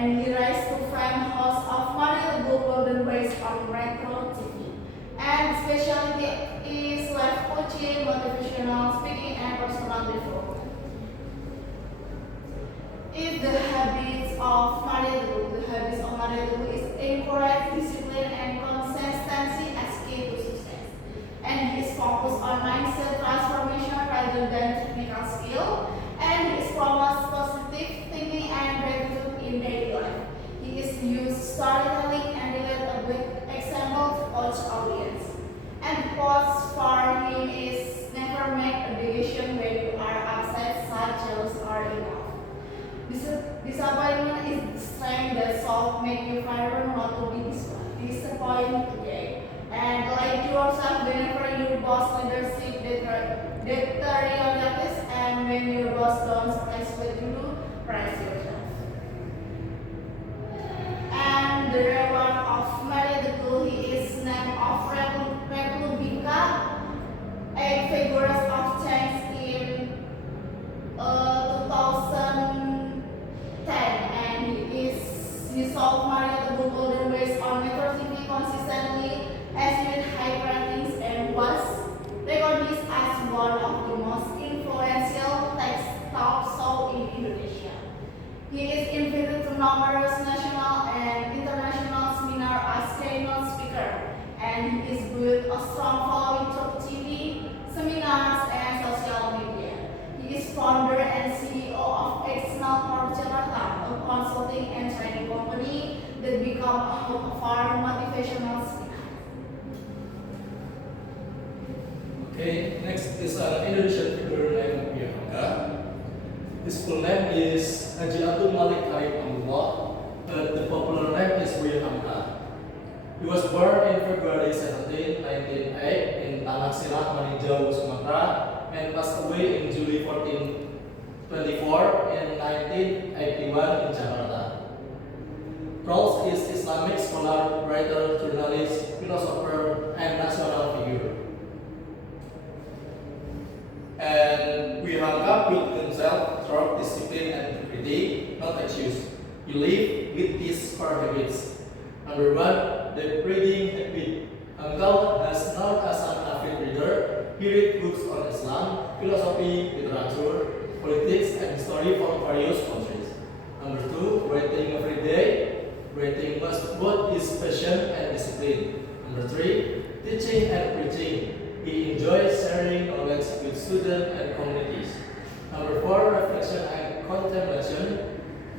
and he rise to fame host of Mario the Golden Race on Retro TV. And specialty is life coaching, motivational speaking, and personal development. If the habits of Mario is encourage discipline and consistency as key to success. And he is focused on mindset transformation rather than technical skill. And he is promotes positive thinking and gratitude in daily life. He is used storytelling and relate with example to coach audience. And quotes for him is never make a decision when you are upset, sad, jealous, or enough. Disappointment is the strength that solve make you fire not to be disappointed today. And like yourself whenever your boss leadership deteriorates and when your boss don't praise what you do, praise yourself. And the reward of Mary the Bull, he is named of Republica, a figure of change in 2010, and he solved Mario the Bull Golden Race on Metro TV consistently as with high ratings and was recognized as one of the most influential tech talk show in Indonesia. He is invited to numerous national and international seminars as keynote speaker, and he is built a strong following through TV, seminars, and social media. He is founder and CEO of External Corp Jakarta, a consulting and training company that become a hub of our motivational speaker. Okay, next is an Indonesian figure named Buya Hamka. His full name is Haji Abdul Malik Arif Hamdullah, but the popular name is Buya Hamka. He was born in February 17, 1908 in Tanah Sirah, Maninjau, Sumatera, and passed away in July 14, 24 in 1981 in Jakarta. Rawls is Islamic scholar, writer, journalist, philosopher, and national figure. And Buya Hamka built himself through discipline and integrity, not excuse. He lived with these core habits. Number one, the reading habit. Hamka has known as an avid reader. He read books on Islam, philosophy, literature, politics, and history from various countries. Number two, writing every day. Writing must both is passion and discipline. Number three, teaching and preaching. He enjoys sharing knowledge with students and communities. Number four, reflection and contemplation.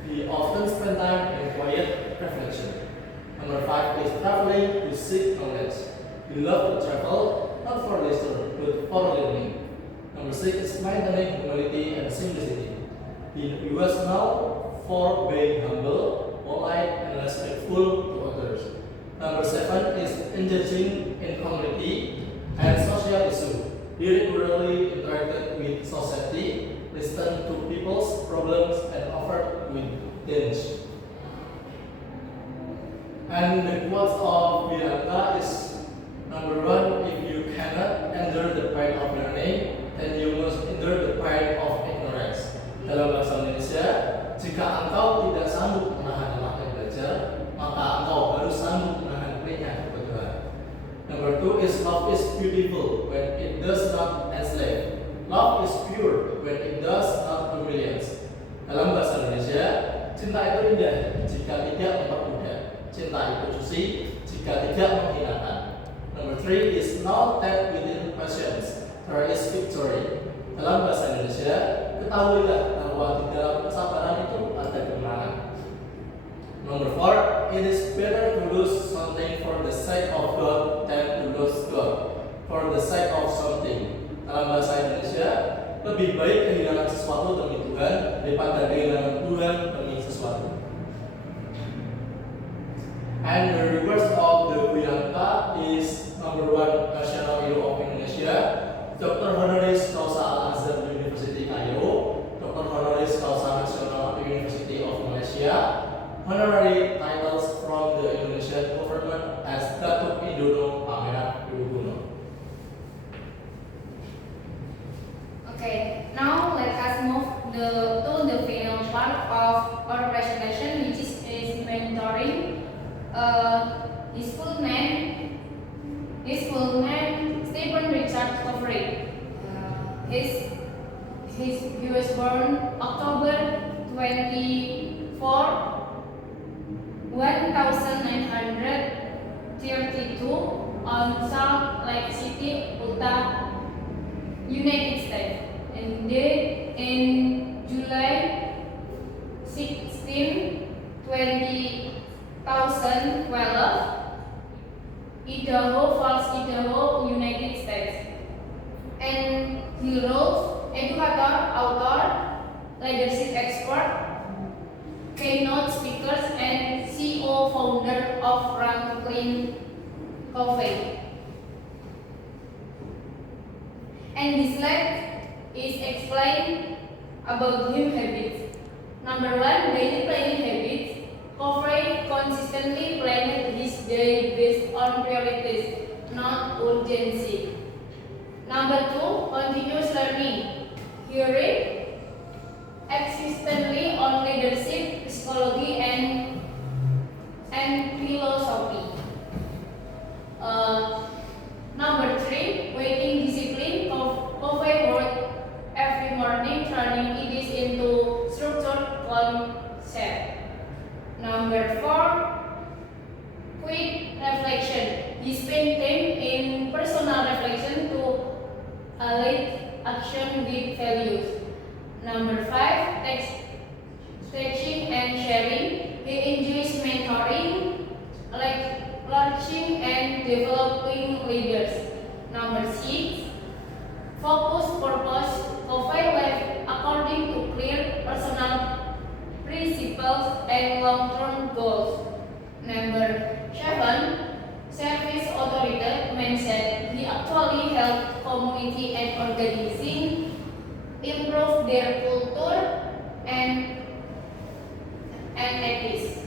He often spends time in quiet reflection. Number five is traveling to seek knowledge. He loves to travel, not for leisure, but for learning. Number six is maintaining humility and simplicity. He was known for being humble, polite, and respectful to others. Number seven is engaging in community and social issues. He regularly interacted with society, listened to people's problems, and offered with change. And the quote of Buya Hamka is, number one, if you cannot endure the pain of learning, then you must endure the pain of ignorance. Dalam bahasa Indonesia, jika engkau tidak sanggup menahan lelah belajar, maka engkau harus sanggup menahan perihnya kebodohan. Number two is love is beautiful when it does not enslave. Love is pure when it does not humiliate. Dalam bahasa Indonesia, cinta itu indah jika tidak memperbudak. Cinta itu suci jika tidak menghinakan. Number three is know that within patience there is victory. Dalam bahasa Indonesia, ketahuilah bahwa di dalam kesabaran itu ada kemenangan. Number four, it is better to lose something for the sake of God than to lose God for the sake of something. Dalam bahasa Indonesia, lebih baik kehilangan sesuatu demi Tuhan daripada kehilangan Tuhan demi sesuatu. And the reverse of the Buya Hamka is number one, National Hero of Indonesia, Dr. Honoris Causa Al-Azhar University Cairo, Dr. Honoris Causa National University of Malaysia, honorary titles from the Indonesian government as Datuk Indono Pangeran Wilugono. Okay, now let us move to the final part of our presentation, which is His full name Stephen Richard Coffey. He was born October 24, 1932 on Salt Lake City, Utah, United States, and died in July 16, 2012, Idaho Falls, Idaho, United States. And he wrote, educator, author, leadership expert, keynote speakers, and CEO founder of Franklin Covey. And this slide is explained about him habits. Number 1, daily planning habits. Covey consistently planned his day based on priorities, not urgency. Number 2, continuous learning. He read existently on leadership, psychology, and philosophy. Number 3, waiting discipline. Covey worked every morning turning ideas into structured concept. Number 4, quick reflection. He spent time in personal reflection to align action with values. Number 5, teaching and sharing. He enjoys mentoring, coaching, and developing leaders. Number 6, focus purpose. Covey lived according to clear personal principles and long-term goals. Number 7, service oriented mindset. He actually helped community and organizing improve their culture and ethics.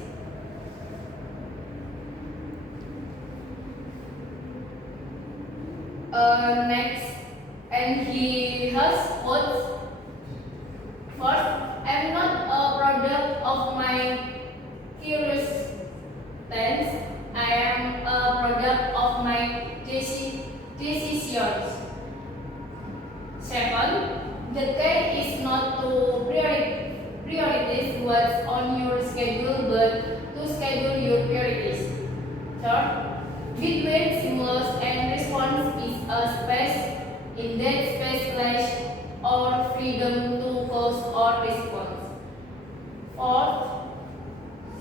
Next, and he has quotes. First, I'm not a product of my curious stance. I am a product of my decisions. Second, the key is not to prioritize what's on your schedule, but to schedule your priorities. Third, between stimulus and response is a space. In that space lies our freedom to cause or response. Fourth,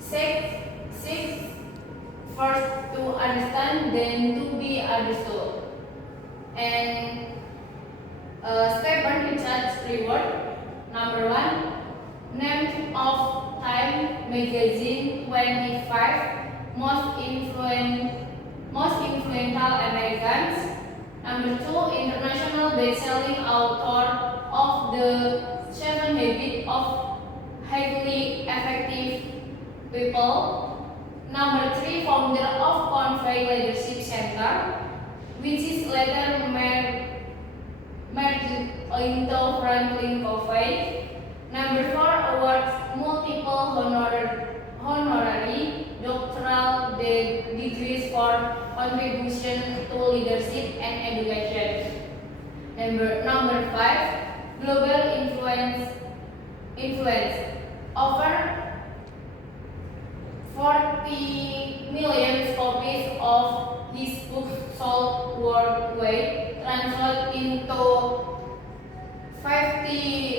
seek first to understand, then to be understood. And Stephen Richard's reward. Number 1, named of Time Magazine 25 most influential Americans. Number 2, international best-selling author of the 7 Habits of Highly Effective People. Number 3, founder of Covey Leadership Center, which is later merged into Franklin Covey. Number 4, awards multiple honorary doctoral degrees for contribution to leadership and education. Number 5, global influence. Over 40 million copies of his book sold worldwide, translated into 50